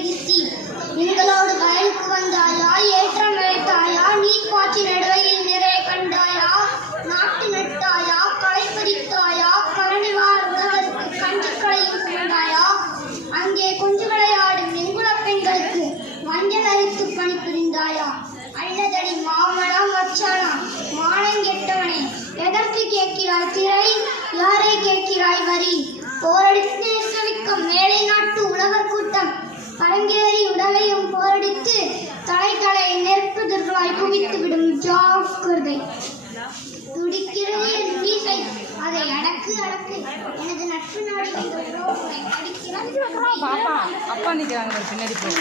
நிலைநிறுத்தி எங்களோடு வயலுக்கு வந்தாயா, ஏற்றம் இழைத்தாயா, நீர் பாய்ச்சி நடுவையில் நிறைய கண்டாயா, நாட்டு நட்டாயா, களை பறித்தாயா, கரணிவார் உழவருக்கு கஞ்சிக்களையும் கொண்டாயா, அங்கே கொஞ்சு விளையாடும் வெண்குல பெண்களுக்கு மஞ்சள் அரித்து பணி புரிந்தாயா, அல்லதடி மாமனம் வச்சானா மானங்கெட்டவனே, எதற்கு கேட்கிறாய் திரை, யாரை கேட்கிறாய் வரி, போரடித்து செவிக்கும் மேலை நாட்டு உழவர் கூட்டம் அரங்கேறி உடலையும் போரடித்து தலைகளை நெருப்புதிர்களாய் குவித்துவிடும் ஜாக்கிரதை. துடிக்கிறது என் மீசை, அதை அடக்கு அடக்கு, எனது நட்பு நாடு என்ற உறவுகளை அடிக்கிறார்.